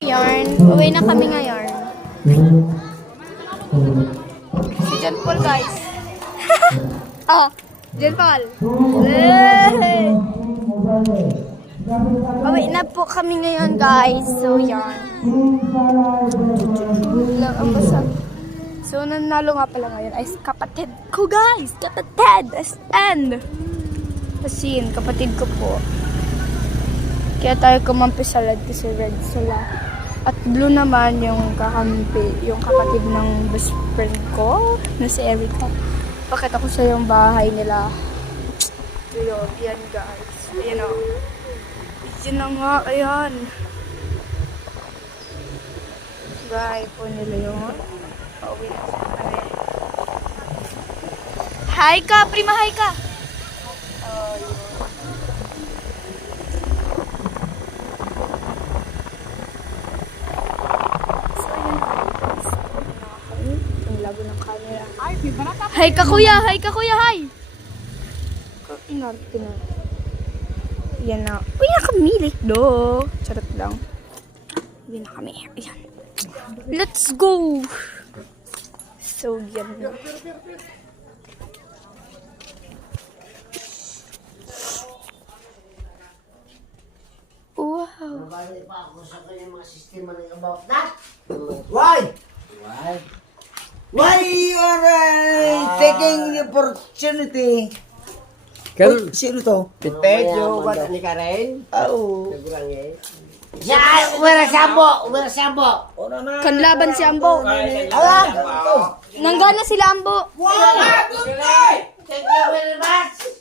Yarn. Uwi na kami ngayon. Si John Paul, guys. Oh, John Paul. Hey! Uwi na po kami ngayon, guys. So, yarn. So, nanalo nga pala ngayon ay kapatid ko, guys. Kapatid. SN. Asin, kapatid ko po. Kaya tayo kumampi sa red kasi red sila. At blue naman yung kakampi, yung kapatid ng best friend ko, na si Erica. Pakita ko sa yung bahay nila. Ayun, yan guys. Ayan o. Yan na nga, ayan. Bahay po nila yun. Pauwi na sa kami. Hi ka, prima, hi ka! Oh, yun. Ng camera. Hi ka kuya, hi ka kuya, hi. Inarte na. Yan na. Uy, nakamilik do. Charot lang. Uwi na kami. Ayan. Let's go. So, yan na. Wow. Nabalik pa ako sa kanyang mga sistema ng about that. Why? Why? Why you are taking the opportunity? Uy, sino to? Pedro, ba't ani ka rin? Oo. Nagurang eh. Siya, wala sambo, wala sambo. Kanlaban si Ambo. Alam, ito. Nanggana sila Ambo. Wow, good night. Thank you very much.